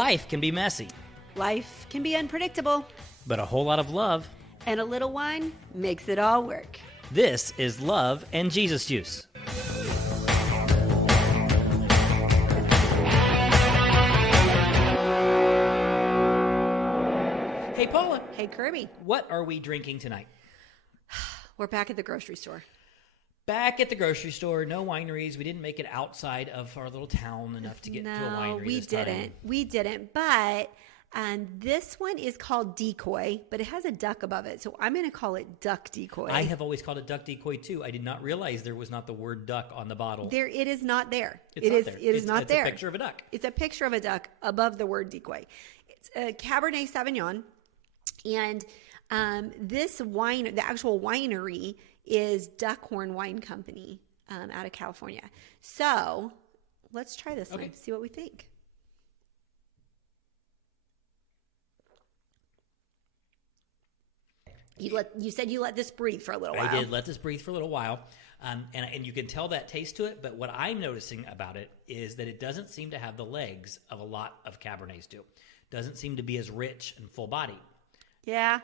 Life can be messy, Life can be unpredictable, but a whole lot of love. and a little wine makes it all work. This is Love and Jesus Juice. Hey, Paula. Hey, Kirby, What are we drinking tonight? we're back at the grocery store. Back at the grocery store, no wineries. We didn't make it outside of our little town enough to get to a winery we this time. didn't. We didn't. But this one is called Decoy, but it has a duck above it. So I'm going to call it Duck Decoy. I have always called it Duck Decoy, too. I did not realize there was not the word duck on the bottle. It is not there. It's not there. It is not there. It's a picture of a duck. It's a picture of a duck above the word Decoy. It's a Cabernet Sauvignon. And this wine, the actual winery is Duckhorn Wine Company out of California. So let's try this one, see what we think. You said you let this breathe for a little while. I did let this breathe for a little while. And you can tell that taste to it. But what I'm noticing about it is that it doesn't seem to have the legs of a lot of Cabernets do. Doesn't seem to be as rich and full bodied. Yeah,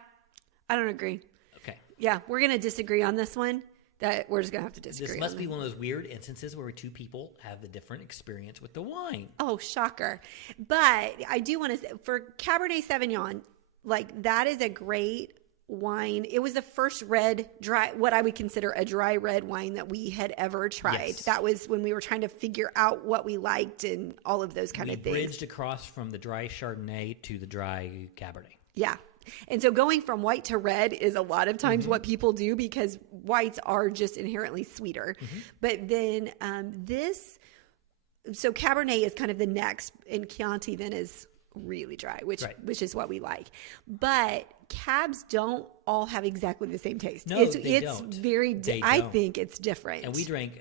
I don't agree. Okay. Yeah, we're going to disagree on this one. That we're just going to have to disagree. This must be one of those weird instances where two people have a different experience with the wine. Oh, shocker. But I do want to say, for Cabernet Sauvignon, like that is a great wine. It was the first dry, what I would consider a dry red wine that we had ever tried. Yes. That was when we were trying to figure out what we liked and all of those kind of things. We bridged across from the dry Chardonnay to the dry Cabernet. Yeah. And so going from white to red is a lot of times what people do because whites are just inherently sweeter. But then so Cabernet is kind of the next, and Chianti then is really dry, which is what we like. But Cabs don't all have exactly the same taste. No, it's don't. very. I think it's different. And we drank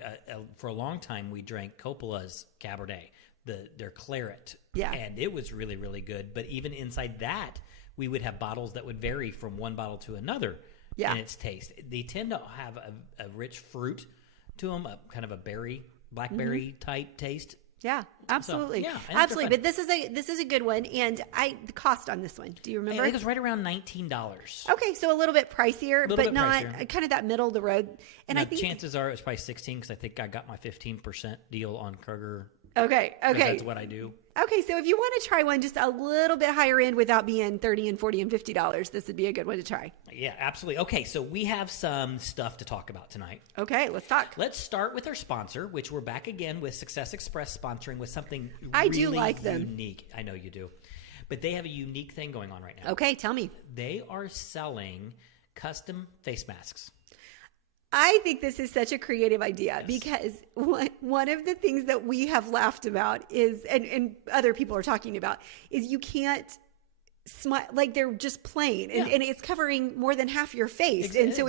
for a long time. We drank Coppola's Cabernet, their claret. Yeah, and it was really, really good. But even inside that, we would have bottles that would vary from one bottle to another in its taste. They tend to have a rich fruit to them, a kind of a blackberry type taste. Yeah, absolutely. So, absolutely. But this is a good one. And the cost on this one, do you remember? I think it was right around $19. Okay, so a little bit pricier, but not kind of that middle of the road. And now, I think chances are it was probably 16 because I think I got my 15% deal on Kroger. Okay. That's what I do. Okay, so if you want to try one just a little bit higher end without being $30 and $40 and $50, this would be a good one to try. Yeah, absolutely. Okay, so we have some stuff to talk about tonight. Okay, let's talk. Let's start with our sponsor, which we're back again with Success Express sponsoring with something I do like them. unique. I know you do. But they have a unique thing going on right now. Okay, tell me. They are selling custom face masks. I think this is such a creative idea because one of the things that we have laughed about is, and other people are talking about, is you can't smile, like they're just plain and it's covering more than half your face. And so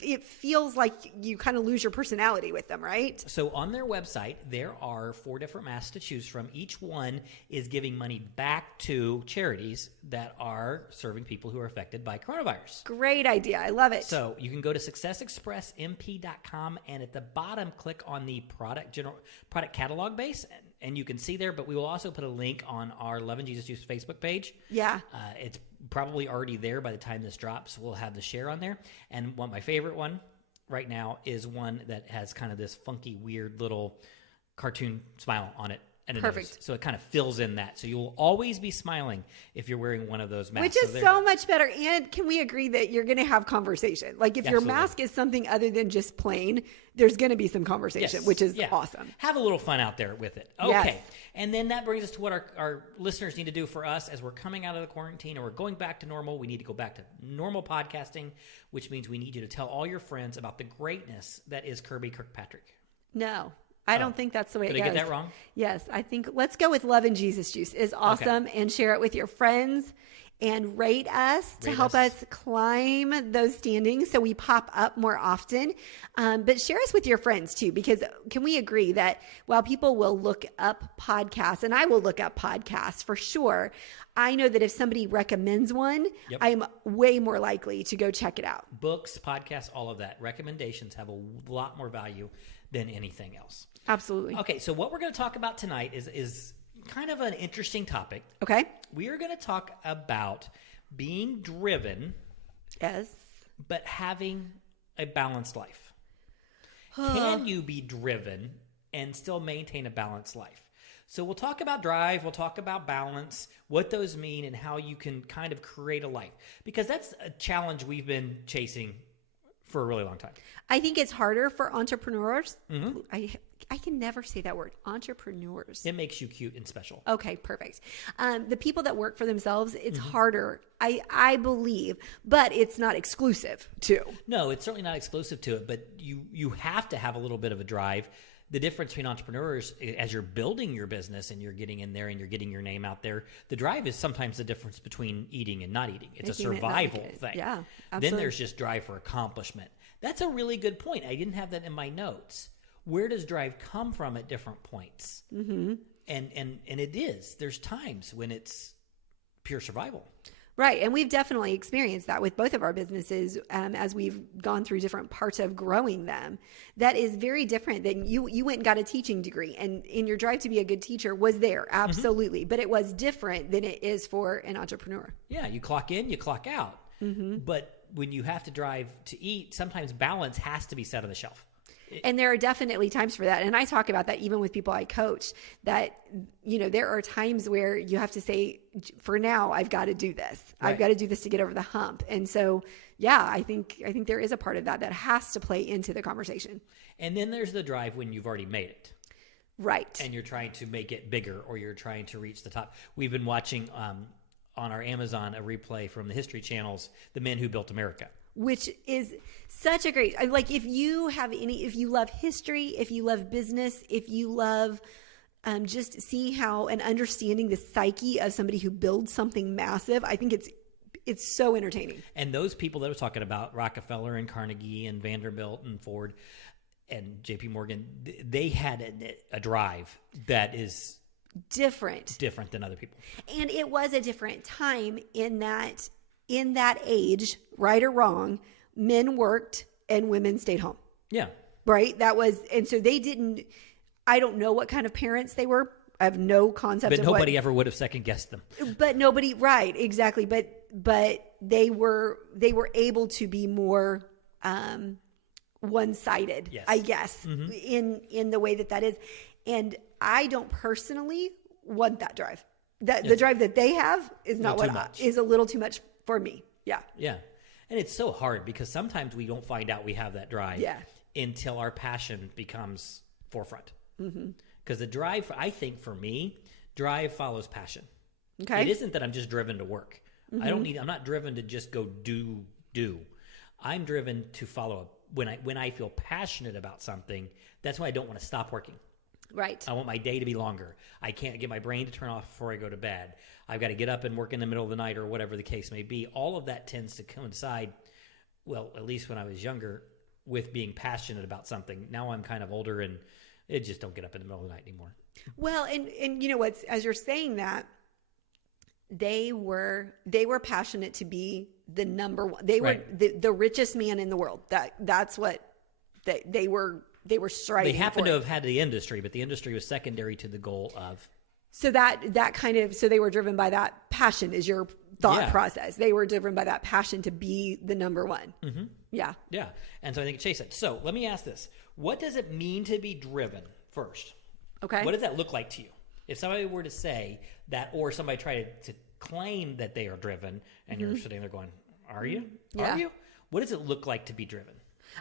it feels like you kind of lose your personality with them, right? So on their website, there are 4 different masks to choose from. Each one is giving money back to charities that are serving people who are affected by coronavirus. Great idea. I love it. So you can go to successexpressmp.com and at the bottom, click on the product catalog base and you can see there, but we will also put a link on our Love and Jesus Juice Facebook page. Yeah. It's probably already there by the time this drops. We'll have the share on there. And my favorite one right now is one that has kind of this funky, weird little cartoon smile on it. And perfect. So it kind of fills in that. So you will always be smiling if you're wearing one of those masks. Which is so much better. And can we agree that you're going to have conversation? Like if your mask is something other than just plain, there's going to be some conversation, which is awesome. Have a little fun out there with it. Okay. Yes. And then that brings us to what our listeners need to do for us as we're coming out of the quarantine or we're going back to normal. We need to go back to normal podcasting, which means we need you to tell all your friends about the greatness that is Kirby Kirkpatrick. No. I don't think that's the way it goes. Did I get that wrong? Yes. I think let's go with Love and Jesus Juice is awesome and share it with your friends and rate us to help us climb those standings so we pop up more often. But share us with your friends too, because can we agree that while people will look up podcasts, and I will look up podcasts for sure, I know that if somebody recommends one, I'm way more likely to go check it out. Books, podcasts, all of that. Recommendations have a lot more value than anything else. Absolutely. Okay, so what we're going to talk about tonight is kind of an interesting topic. Okay. We are going to talk about being driven. Yes. But having a balanced life. Can you be driven and still maintain a balanced life? So we'll talk about drive, we'll talk about balance, what those mean, and how you can kind of create a life. Because that's a challenge we've been chasing for a really long time. I think it's harder for entrepreneurs. Mm-hmm. I can never say that word, entrepreneurs. It makes you cute and special. Okay, perfect. The people that work for themselves, it's harder, I believe, but it's not exclusive to. No, it's certainly not exclusive to it, but you have to have a little bit of a drive. The difference between entrepreneurs, as you're building your business and you're getting in there and you're getting your name out there, the drive is sometimes the difference between eating and not eating. It's a survival thing. Yeah, absolutely. Then there's just drive for accomplishment. That's a really good point. I didn't have that in my notes. Where does drive come from at different points? Mm-hmm. And it is. There's times when it's pure survival. Right. And we've definitely experienced that with both of our businesses as we've gone through different parts of growing them. That is very different than you went and got a teaching degree, and in your drive to be a good teacher was there. Absolutely. Mm-hmm. But it was different than it is for an entrepreneur. Yeah. You clock in, you clock out. Mm-hmm. But when you have to drive to eat, sometimes balance has to be set on the shelf. And there are definitely times for that. And I talk about that even with people I coach, that, there are times where you have to say, for now, I've got to do this. Right. I've got to do this to get over the hump. And so, yeah, I think there is a part of that has to play into the conversation. And then there's the drive when you've already made it. Right. And you're trying to make it bigger, or you're trying to reach the top. We've been watching on our Amazon a replay from the History Channel's The Men Who Built America. Which is such a great, like, if you love history, if you love business, if you love just seeing how and understanding the psyche of somebody who builds something massive, I think it's so entertaining. And those people that I was talking about, Rockefeller and Carnegie and Vanderbilt and Ford and JP Morgan, they had a drive that is different than other people. And it was a different time in that age, right or wrong, men worked and women stayed home. Yeah. Right? And so they didn't, I don't know what kind of parents they were. I have no concept of nobody ever would have second guessed them. But nobody, right, exactly. But they were able to be more one-sided, yes. I guess, in the way that is. And I don't personally want that drive. The drive that they have is not is a little too much for me. Yeah. Yeah. And it's so hard because sometimes we don't find out we have that drive until our passion becomes forefront. Because the drive, I think for me, drive follows passion. Okay. It isn't that I'm just driven to work. I'm not driven to just go do. I'm driven to follow when I feel passionate about something, that's why I don't want to stop working. Right. I want my day to be longer. I can't get my brain to turn off before I go to bed. I've got to get up and work in the middle of the night or whatever the case may be. All of that tends to coincide, well, at least when I was younger, with being passionate about something. Now I'm kind of older and it just don't get up in the middle of the night anymore. Well, and you know what, as you're saying that, they were passionate to be the number one. They were the richest man in the world. That's what they were striving for. They happened to have had the industry, but the industry was secondary to the goal of. So so they were driven by that passion is your thought process. They were driven by that passion to be the number one. Mm-hmm. Yeah. Yeah. And so I think chase it. So let me ask this. What does it mean to be driven first? Okay. What does that look like to you? If somebody were to say that, or somebody tried to claim that they are driven and you're sitting there going, are you? Yeah. Are you? What does it look like to be driven?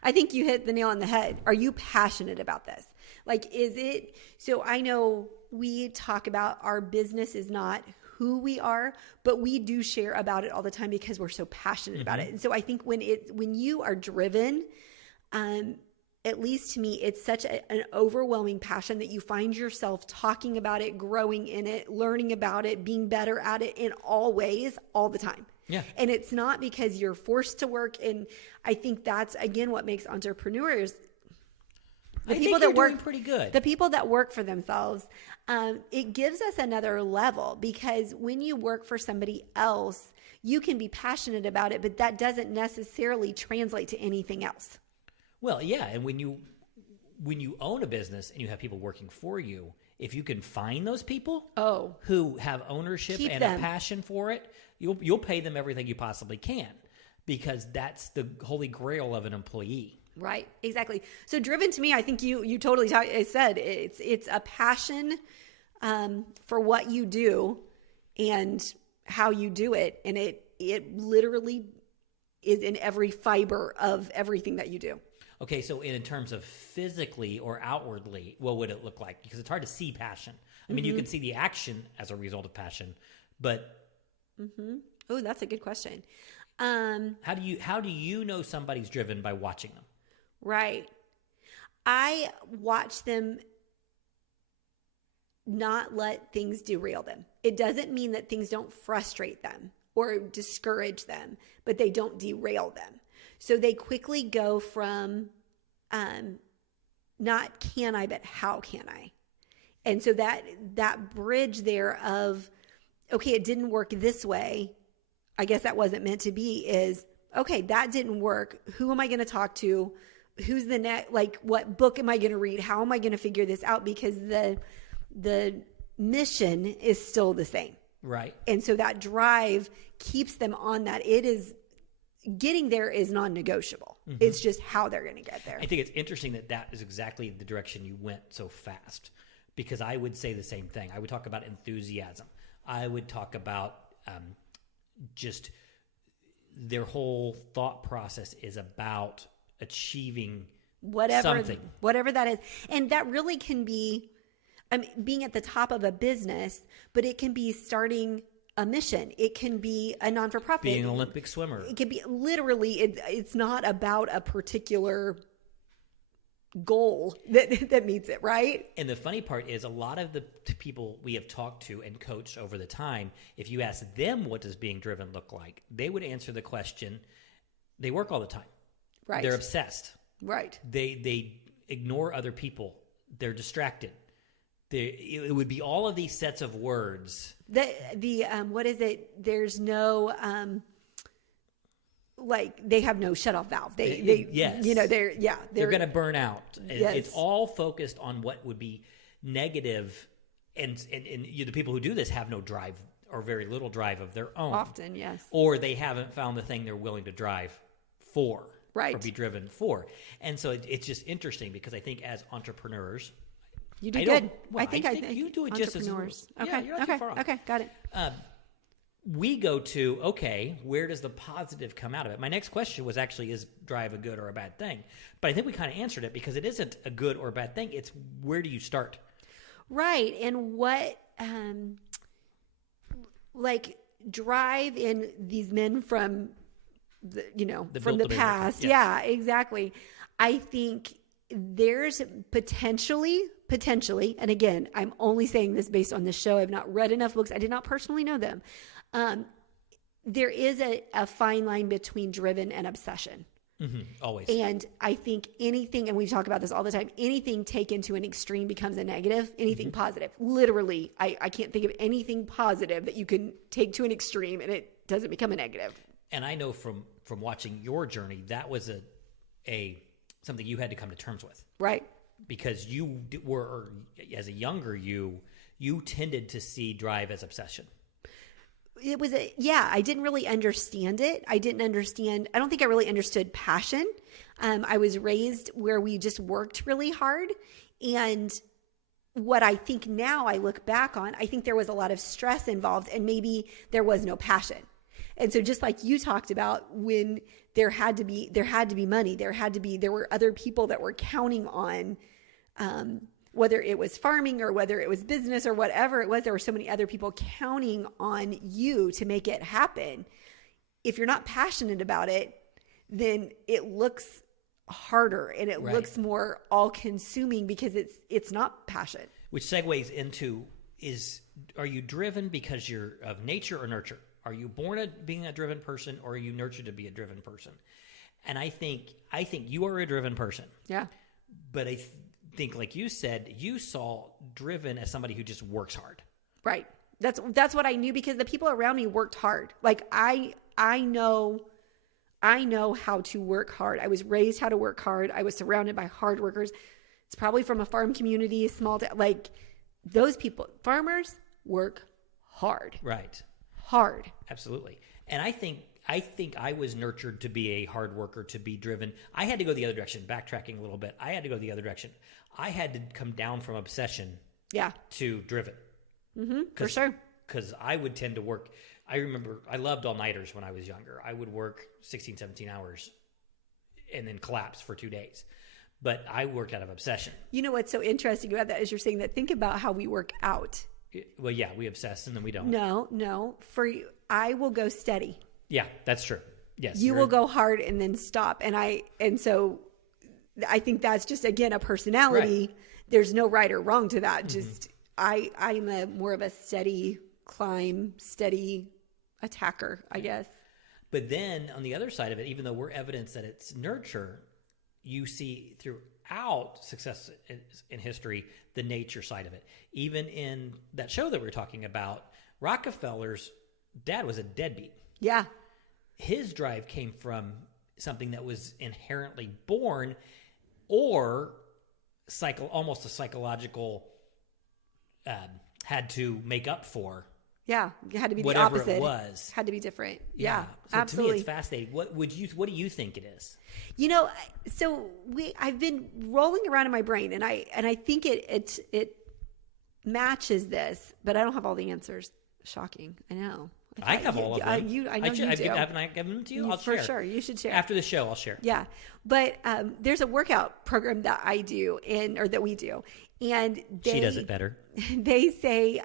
I think you hit the nail on the head. Are you passionate about this? Like, is it, so I know we talk about our business is not who we are, but we do share about it all the time because we're so passionate about it. And so I think when you are driven, at least to me, it's such an overwhelming passion that you find yourself talking about it, growing in it, learning about it, being better at it in all ways, all the time. Yeah. And it's not because you're forced to work. And I think that's, again, what makes entrepreneurs, the people that work pretty good. The people that work for themselves, it gives us another level because when you work for somebody else, you can be passionate about it, but that doesn't necessarily translate to anything else. Well, yeah, and when you own a business and you have people working for you, if you can find those people Oh, who have ownership keep and them. a passion for it, you'll pay them everything you possibly can, because that's the holy grail of an employee. Right, exactly. So driven, to me, I think you totally said it's a passion for what you do and how you do it, and it literally is in every fiber of everything that you do. Okay, so in terms of physically or outwardly, what would it look like? Because it's hard to see passion. I mean, you can see the action as a result of passion, but Oh, that's a good question. how do you know somebody's driven by watching them? Right. I watch them not let things derail them. It doesn't mean that things don't frustrate them or discourage them, but they don't derail them. So they quickly go from not can I, but how can I? And so that bridge there of, okay, it didn't work this way, I guess that wasn't meant to be, is, okay, that didn't work. Who am I going to talk to? Who's the next, like, what book am I going to read? How am I going to figure this out? Because the mission is still the same. Right. And so that drive keeps them on that. It is, getting there is non-negotiable. It's just how they're going to get there. I think it's interesting that is exactly the direction you went so fast, because I would say the same thing. I would talk about enthusiasm. I would talk about just their whole thought process is about achieving something. Whatever that is. And that really can be, I mean, being at the top of a business, but it can be starting a mission. It can be a non-for-profit. Being an Olympic swimmer. It can be literally, it's not about a particular goal that meets it, right? And the funny part is, a lot of the people we have talked to and coached over the time, if you ask them what does being driven look like, they would answer the question, they work all the time. Right. They're obsessed. Right. They ignore other people. They're distracted. It would be all of these sets of words. What is it? There's no like, they have no shut off valve. They yes. They're going to burn out. Yes. It's all focused on what would be negative, and the people who do this have no drive or very little drive of their own. Often, yes. Or they haven't found the thing they're willing to drive for, right, or be driven for. And so it's just interesting, because I think as entrepreneurs, you do good. Well, I think you do it just as entrepreneurs. Okay, you're not too far off. Okay, got it. We go to, okay, where does the positive come out of it? My next question was actually, is drive a good or a bad thing? But I think we kind of answered it, because it isn't a good or a bad thing. It's, where do you start? Right. And what, like, drive in these men from from the past. Yes. Yeah, exactly. I think there's potentially, and again, I'm only saying this based on the show. I've not read enough books. I did not personally know them. There is a fine line between driven and obsession. Mm-hmm, always. And I think anything, and we talk about this all the time, anything taken to an extreme becomes a negative, anything positive. Literally, I can't think of anything positive that you can take to an extreme and it doesn't become a negative. And I know from watching your journey, that was a something you had to come to terms with. Right. Because you were, as a younger you tended to see drive as obsession. It was I didn't really understand it. I don't think I really understood passion. I was raised where we just worked really hard. And what I think now I look back on, I think there was a lot of stress involved, and maybe there was no passion. And so just like you talked about, when there had to be money, there were other people that were counting on, whether it was farming or whether it was business or whatever it was, there were so many other people counting on you to make it happen. If you're not passionate about it, then it looks harder and it looks more all-consuming, because it's not passion. Which segues into, are you driven because you're of nature or nurture? Are you born being a driven person, or are you nurtured to be a driven person? And I think you are a driven person. Yeah. But I think, like you said, you saw driven as somebody who just works hard. Right. That's what I knew, because the people around me worked hard. Like I know how to work hard. I was raised how to work hard. I was surrounded by hard workers. It's probably from a farm community, small town. Like, those people, farmers, work hard. Right. Hard. Absolutely. And I think I was nurtured to be a hard worker, to be driven. I had to go the other direction, backtracking a little bit. I had to go the other direction. I had to come down from obsession to driven. Mm-hmm, for sure. Because I would tend to work. I remember I loved all-nighters when I was younger. I would work 16, 17 hours and then collapse for 2 days. But I worked out of obsession. You know what's so interesting about that is you're saying that think about how we work out. Well, yeah, we obsess and then we don't. No. For you, I will go steady. Yeah, that's true. Yes. You will go hard and then stop. And so I think that's just, again, a personality. Right. There's no right or wrong to that. Mm-hmm. Just I'm a more of a steady climb, steady attacker, I guess. But then on the other side of it, even though we're evidence that it's nurture, you see throughout success in history, the nature side of it. Even in that show that we were talking about, Rockefeller's dad was a deadbeat. Yeah. His drive came from something that was inherently born or almost a psychological had to make up for. Yeah, it had to be the whatever opposite. It was. Had to be different. Yeah, so absolutely. To me, it's fascinating. What do you think it is? You know, so I've been rolling around in my brain, and I think it matches this, but I don't have all the answers. Shocking, I know. I have all of them. I know you do. Haven't I given them to you? I'll share. For sure, you should share. After the show, I'll share. Yeah, but there's a workout program that I do, or that we do, and she does it better. They say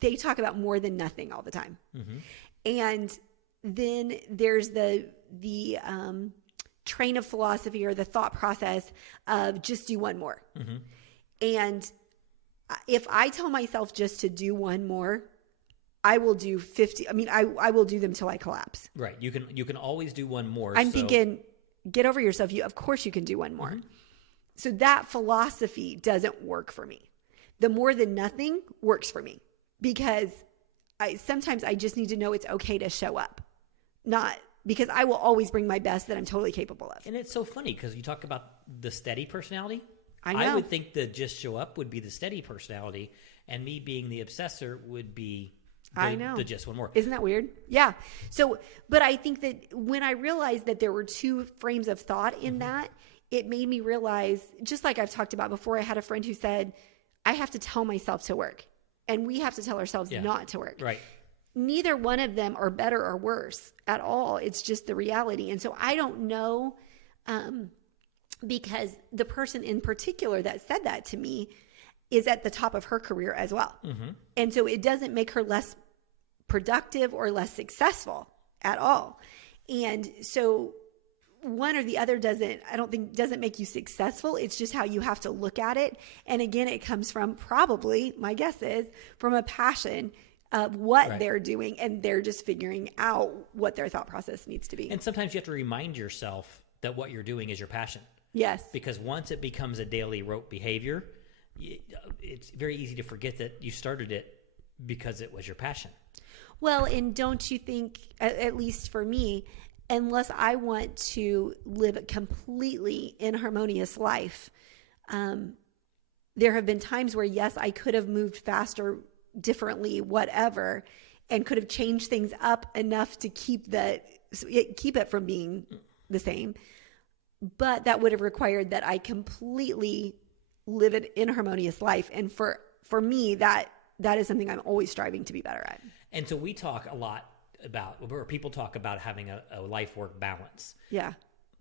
they talk about more than nothing all the time, mm-hmm. and then there's the train of philosophy or the thought process of just do one more, mm-hmm. and if I tell myself just to do one more, I will do 50. I mean, I will do them till I collapse. Right. You can always do one more. I'm thinking, get over yourself. Of course you can do one more. Mm-hmm. So that philosophy doesn't work for me. The more than nothing works for me because sometimes I just need to know it's okay to show up, not because I will always bring my best that I'm totally capable of. And it's so funny because you talk about the steady personality. I know. I would think the just show up would be the steady personality, and me being the obsessor would be the just one more. Isn't that weird? Yeah. So, but I think that when I realized that there were two frames of thought in that, it made me realize, just like I've talked about before, I had a friend who said, I have to tell myself to work, and we have to tell ourselves not to work. Right. Neither one of them are better or worse at all. It's just the reality. And so I don't know, because the person in particular that said that to me is at the top of her career as well. Mm-hmm. And so it doesn't make her less productive or less successful at all. And so one or the other doesn't make you successful. It's just how you have to look at it. And again, it comes from probably, my guess is, from a passion of what they're doing, and they're just figuring out what their thought process needs to be. And sometimes you have to remind yourself that what you're doing is your passion. Yes. Because once it becomes a daily rote behavior, it's very easy to forget that you started it because it was your passion. Well, and don't you think, at least for me, unless I want to live a completely inharmonious life, there have been times where, yes, I could have moved faster, differently, whatever, and could have changed things up enough to keep it from being the same. But that would have required that I completely live an inharmonious life. And for me, that is something I'm always striving to be better at. And so we talk a lot about, or people talk about having a life-work balance. Yeah.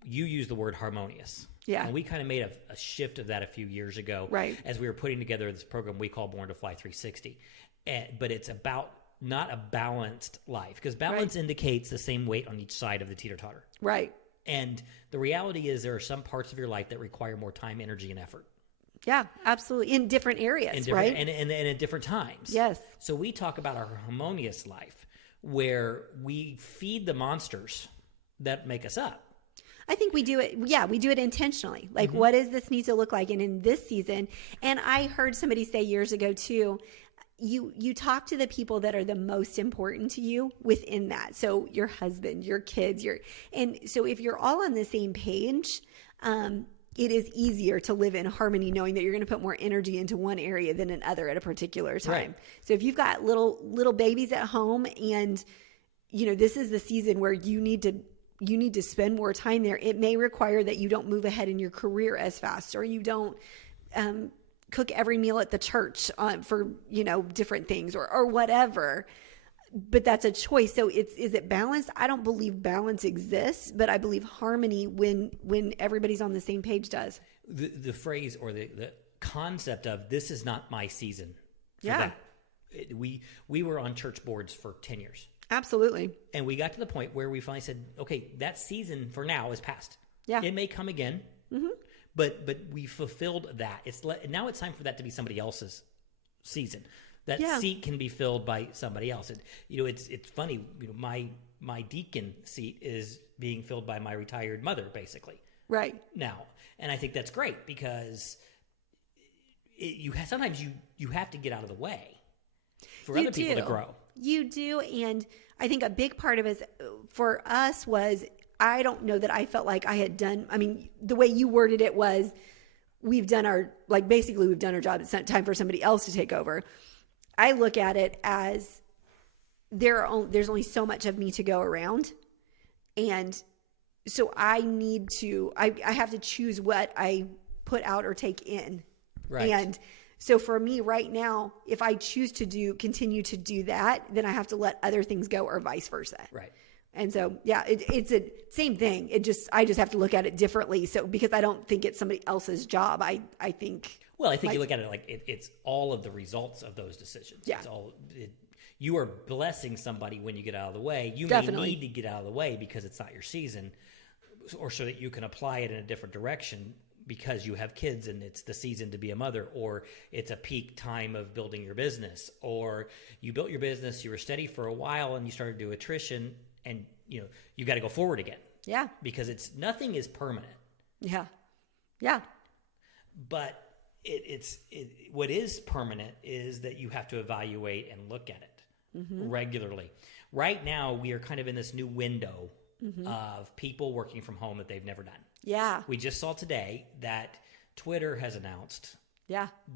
You use the word harmonious. Yeah. And we kind of made a shift of that a few years ago. Right. As we were putting together this program we call Born to Fly 360. But it's about not a balanced life, because balance indicates the same weight on each side of the teeter-totter. Right. And the reality is there are some parts of your life that require more time, energy, and effort. Yeah, absolutely. In different areas, right? And at different times. Yes. So we talk about our harmonious life, where we feed the monsters that make us up. I think we do it. Yeah, we do it intentionally. Like, what does this need to look like? And in this season, and I heard somebody say years ago too, you talk to the people that are the most important to you within that. So your husband, your kids, and so if you're all on the same page, it is easier to live in harmony knowing that you're going to put more energy into one area than another at a particular time. Right. So if you've got little babies at home and, this is the season where you need to spend more time there, it may require that you don't move ahead in your career as fast, or you don't cook every meal at the church for, different things or whatever. But that's a choice. So is it balanced? I don't believe balance exists, but I believe harmony when everybody's on the same page does. The phrase or the concept of this is not my season. Yeah. We were on church boards for 10 years. Absolutely. And we got to the point where we finally said, okay, that season for now is past. Yeah. It may come again, but we fulfilled that. Now it's time for that to be somebody else's season. That seat can be filled by somebody else. It's funny. My deacon seat is being filled by my retired mother, basically. Right now, and I think that's great because sometimes you have to get out of the way for other people to grow. You do, and I think a big part of it for us was I don't know that I felt like I had done. I mean, the way you worded it was, we've done our job. It's time for somebody else to take over. I look at it as there's only so much of me to go around. And so I have to choose what I put out or take in. Right. And so for me right now, if I choose to continue to do that, then I have to let other things go or vice versa. Right. And so, it's a same thing. I just have to look at it differently. So because I don't think it's somebody else's job, I think. Well, I think you look at it like it's all of the results of those decisions. Yeah. You are blessing somebody when you get out of the way. You Definitely. may need to get out of the way because it's not your season, or so that you can apply it in a different direction because you have kids and it's the season to be a mother, or it's a peak time of building your business, or you built your business, you were steady for a while and you started to do attrition, and you got to go forward again. Yeah. Because nothing is permanent. Yeah. Yeah. But what is permanent is that you have to evaluate and look at it regularly. Right now, we are kind of in this new window of people working from home that they've never done. Yeah. We just saw today that Twitter has announced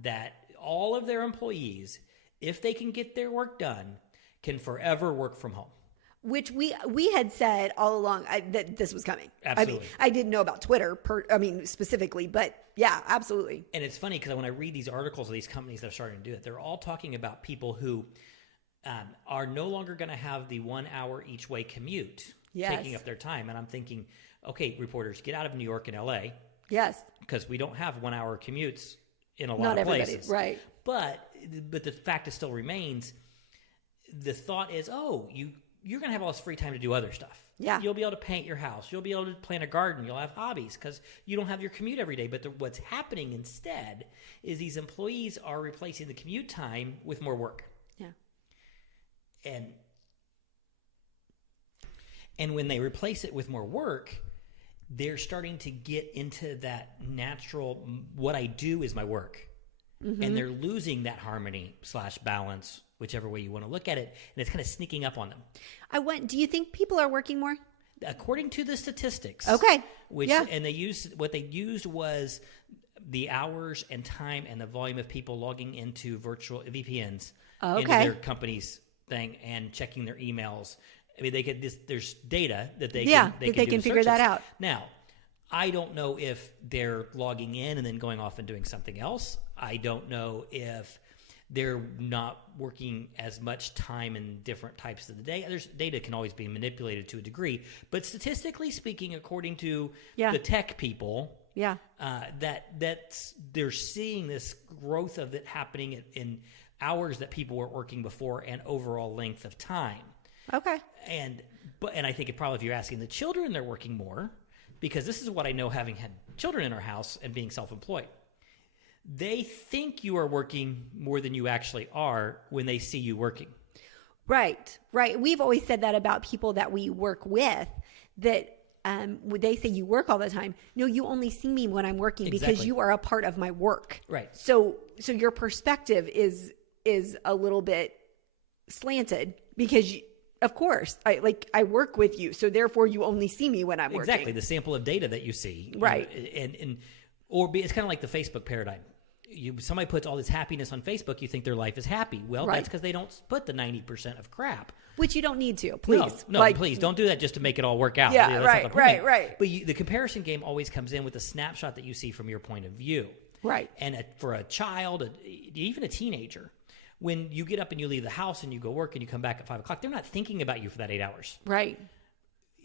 that all of their employees, if they can get their work done, can forever work from home. Which we had said all along that this was coming. Absolutely. I didn't know about Twitter, specifically, but yeah, absolutely. And it's funny because when I read these articles of these companies that are starting to do it, they're all talking about people who are no longer going to have the 1 hour each way commute taking up their time. And I'm thinking, okay, reporters, get out of New York and LA. Yes. Because we don't have 1 hour commutes in a lot of places. Right. But the fact still remains, the thought is, you're going to have all this free time to do other stuff. Yeah. You'll be able to paint your house. You'll be able to plant a garden. You'll have hobbies because you don't have your commute every day. But what's happening instead is these employees are replacing the commute time with more work. Yeah. And when they replace it with more work, they're starting to get into that natural, what I do is my work. And they're losing that harmony / balance, whichever way you want to look at it, and it's kind of sneaking up on them. Do you think people are working more? According to the statistics. Okay. And what they used was the hours and time and the volume of people logging into virtual VPNs into their company's thing and checking their emails. I mean, there's data that they can figure that out. Now, I don't know if they're logging in and then going off and doing something else. I don't know if they're not working as much time in different types of the day. There's data can always be manipulated to a degree, but statistically speaking, according to the tech people, that's they're seeing this growth of it happening in hours that people were working before and overall length of time. Okay. And I think if you're asking the children, they're working more, because this is what I know, having had children in our house and being self-employed. They think you are working more than you actually are when they see you working. Right. We've always said that about people that we work with, that they say you work all the time. No, you only see me when I'm working because you are a part of my work. Right. So your perspective is a little bit slanted because of course, I work with you, so therefore you only see me when I'm working. Exactly, the sample of data that you see. Right. And It's kind of like the Facebook paradigm. Somebody puts all this happiness on Facebook, you think their life is happy. Well, that's because they don't put the 90% of crap. Which you don't need to, please. No, please don't do that just to make it all work out. Yeah, right. But the comparison game always comes in with a snapshot that you see from your point of view. Right. And for a child, even a teenager, when you get up and you leave the house and you go work and you come back at 5 o'clock, they're not thinking about you for that 8 hours. Right.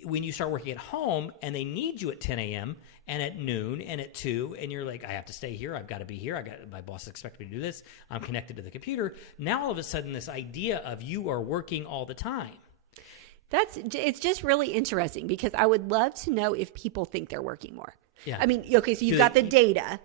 When you start working at home and they need you at 10 a.m. and at noon and at 2, and you're like, I have to stay here. I've got to be here. My boss expects me to do this. I'm connected to the computer. Now, all of a sudden, this idea of you are working all the time. It's just really interesting because I would love to know if people think they're working more. Yeah. I mean, okay, so you've got the data,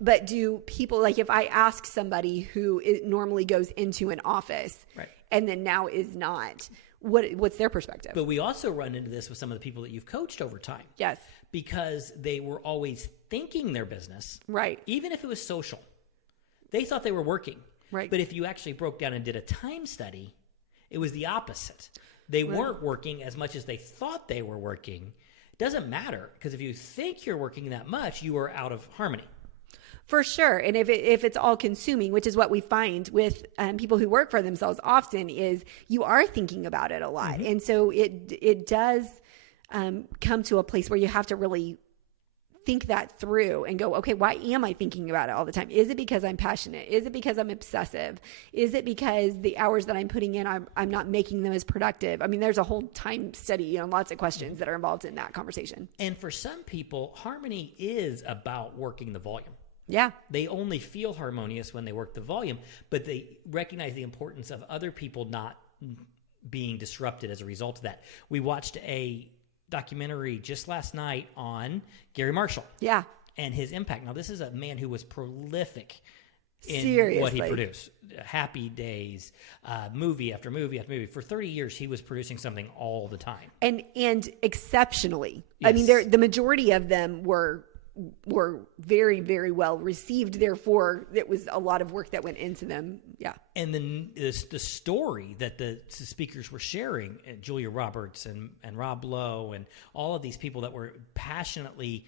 but do people, like if I ask somebody who normally goes into an office and then now is not, what's their perspective? But we also run into this with some of the people that you've coached over time. Yes. Because they were always thinking their business. Right. Even if it was social. They thought they were working. Right. But if you actually broke down and did a time study, it was the opposite. They weren't working as much as they thought they were working. It doesn't matter, because if you think you're working that much, you are out of harmony. For sure. And if it's all consuming, which is what we find with people who work for themselves often, is you are thinking about it a lot. Mm-hmm. And so it does come to a place where you have to really think that through and go, okay, why am I thinking about it all the time? Is it because I'm passionate? Is it because I'm obsessive? Is it because the hours that I'm putting in, I'm not making them as productive? I mean, there's a whole time study, lots of questions that are involved in that conversation. And for some people, harmony is about working the volume. Yeah. They only feel harmonious when they work the volume, but they recognize the importance of other people not being disrupted as a result of that. We watched a documentary just last night on Garry Marshall. Yeah. And his impact. Now, this is a man who was prolific in Seriously. what he produced. Happy Days, movie after movie after movie. For 30 years, he was producing something all the time. And exceptionally. Yes. I mean, the majority of them were very, very well received. Therefore, it was a lot of work that went into them. Yeah. And then the story that the speakers were sharing, Julia Roberts and Rob Lowe and all of these people that were passionately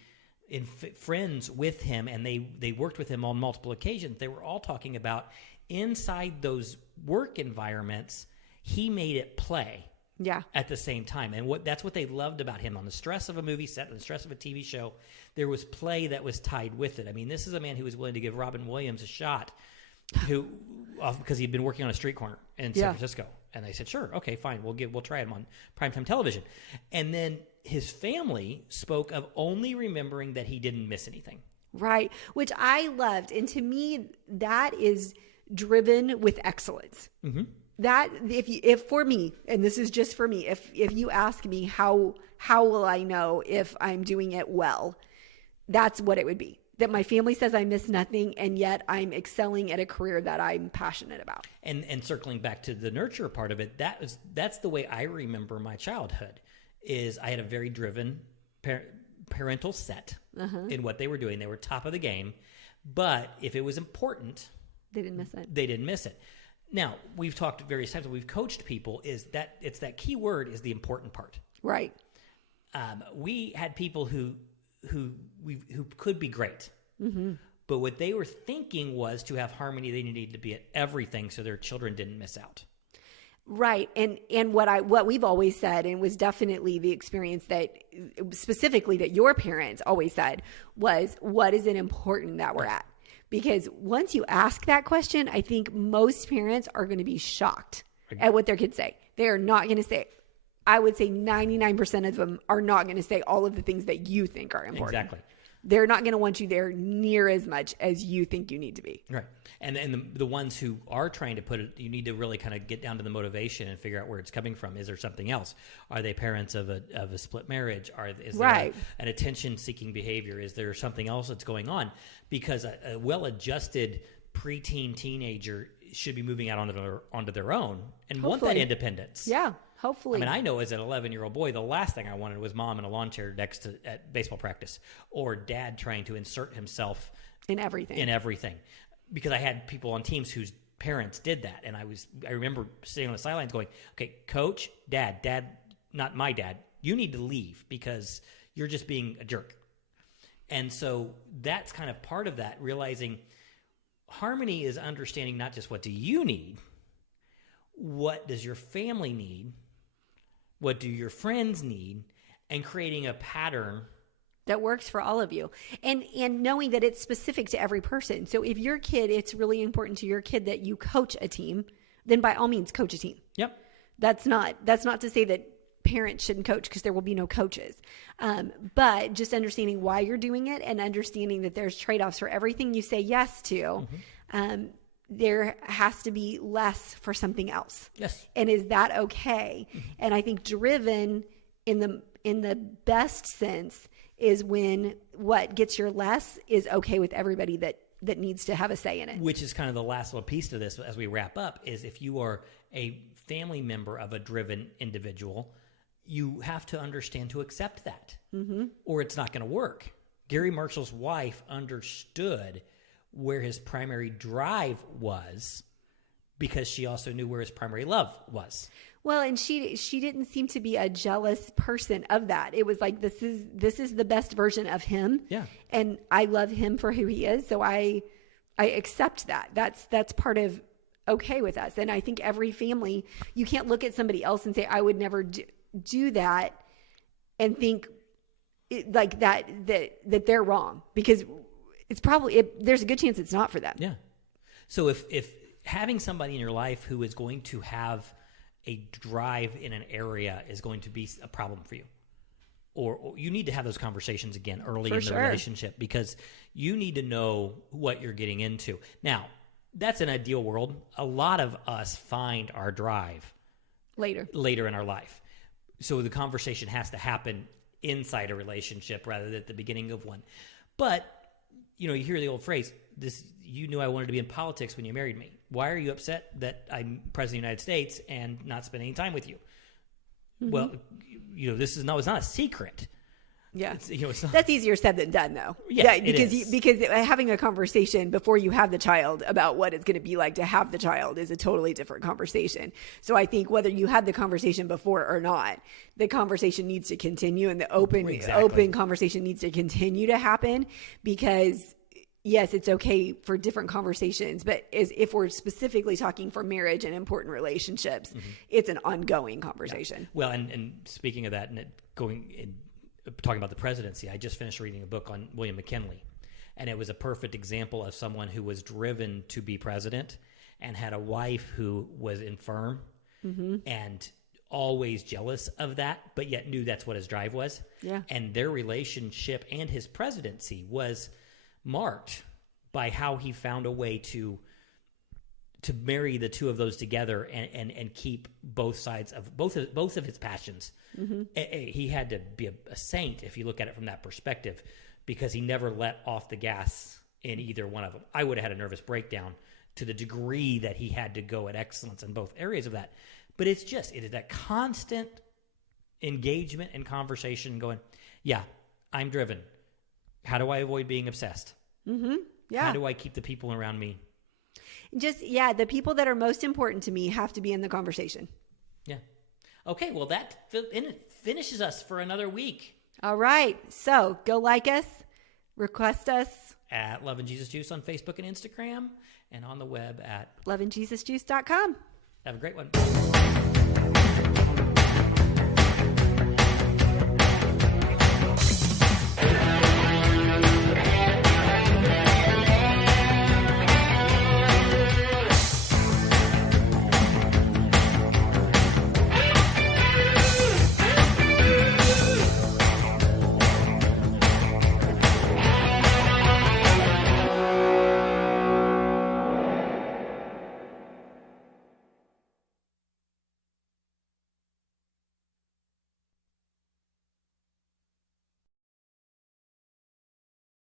friends with him, and they worked with him on multiple occasions. They were all talking about inside those work environments, he made it play. Yeah. At the same time. And that's what they loved about him. On the stress of a movie set, on the stress of a TV show, there was play that was tied with it. I mean, this is a man who was willing to give Robin Williams a shot because he'd been working on a street corner in San Francisco. And they said, sure, okay, fine, we'll try him on primetime television. And then his family spoke of only remembering that he didn't miss anything. Right. Which I loved. And to me, that is driven with excellence. Mm-hmm. That if for me, and this is just for me, if you ask me how will I know if I'm doing it well, that's what it would be. That my family says I miss nothing, and yet I'm excelling at a career that I'm passionate about. And circling back to the nurture part of it, that's the way I remember my childhood. Is I had a very driven parental set in what they were doing. They were top of the game, but if it was important, they didn't miss it. They didn't miss it. Now, we've talked various times, we've coached people, is that it's that key word is the important part. Right. We had people who could be great, but what they were thinking was to have harmony, they needed to be at everything so their children didn't miss out. Right. And what we've always said, and was definitely the experience that specifically that your parents always said, was what is it important that we're at? Because once you ask that question, I think most parents are going to be shocked at what their kids say. They are not going to say, I would say 99% of them are not going to say all of the things that you think are important. Exactly. They're not going to want you there near as much as you think you need to be. Right. And the ones who are trying to put it, you need to really kind of get down to the motivation and figure out where it's coming from. Is there something else? Are they parents of a split marriage? Is there an attention-seeking behavior? Is there something else that's going on? Because a well-adjusted preteen teenager should be moving out onto their own and want that independence. Yeah, hopefully. I mean, I know as an 11-year-old boy, the last thing I wanted was mom in a lawn chair at baseball practice, or dad trying to insert himself in everything. Because I had people on teams whose parents did that, and I remember sitting on the sidelines going, "Okay, coach, dad, not my dad. You need to leave because you're just being a jerk." And so that's kind of part of that, realizing harmony is understanding not just what do you need, what does your family need, what do your friends need, and creating a pattern that works for all of you. And knowing that it's specific to every person. So if your kid, it's really important to your kid that you coach a team, then by all means coach a team. Yep. That's not to say that parents shouldn't coach, because there will be no coaches. But just understanding why you're doing it and understanding that there's trade-offs for everything you say yes to. Mm-hmm. There has to be less for something else. Yes. And is that okay? Mm-hmm. And I think driven in the best sense is when what gets your less is okay with everybody that needs to have a say in it. Which is kind of the last little piece to this as we wrap up, is if you are a family member of a driven individual, you have to understand to accept that, mm-hmm. or it's not going to work. Garry Marshall's wife understood where his primary drive was, because she also knew where his primary love was. Well, and she didn't seem to be a jealous person of that. It was like, this is the best version of him. Yeah. And I love him for who he is. So I accept that. That's part of okay with us. And I think every family, you can't look at somebody else and say, I would never do that, and think like that they're wrong, because it's probably, there's a good chance it's not for them. Yeah. So if having somebody in your life who is going to have a drive in an area is going to be a problem for you, or you need to have those conversations again early in the relationship, because you need to know what you're getting into. Now, that's an ideal world. A lot of us find our drive later in our life. So the conversation has to happen inside a relationship rather than at the beginning of one. But, you hear the old phrase, you knew I wanted to be in politics when you married me. Why are you upset that I'm president of the United States and not spending any time with you? Mm-hmm. Well, it's not a secret. Yeah. It's not. That's easier said than done, though. Yes, yeah, because having a conversation before you have the child about what it's going to be like to have the child is a totally different conversation. So I think whether you had the conversation before or not, the conversation needs to continue, and the open conversation needs to continue to happen, because yes, it's okay for different conversations, but if we're specifically talking for marriage and important relationships, mm-hmm. it's an ongoing conversation. Yeah. Well, and speaking of that, and talking about the presidency, I just finished reading a book on William McKinley, and it was a perfect example of someone who was driven to be president and had a wife who was infirm, mm-hmm. and always jealous of that, but yet knew that's what his drive was. Yeah. And their relationship and his presidency was marked by how he found a way to marry the two of those together and keep both sides of both of his passions. Mm-hmm. He had to be a saint if you look at it from that perspective, because he never let off the gas in either one of them. I would have had a nervous breakdown to the degree that he had to go at excellence in both areas of that. But it is that constant engagement and conversation going, yeah, I'm driven. How do I avoid being obsessed? Mm-hmm. Yeah. How do I keep the people around me? The people that are most important to me have to be in the conversation. Yeah. Okay, well, that finishes us for another week. All right. So go like us, request us. At Love and Jesus Juice on Facebook and Instagram, and on the web at loveandjesusjuice.com. Have a great one.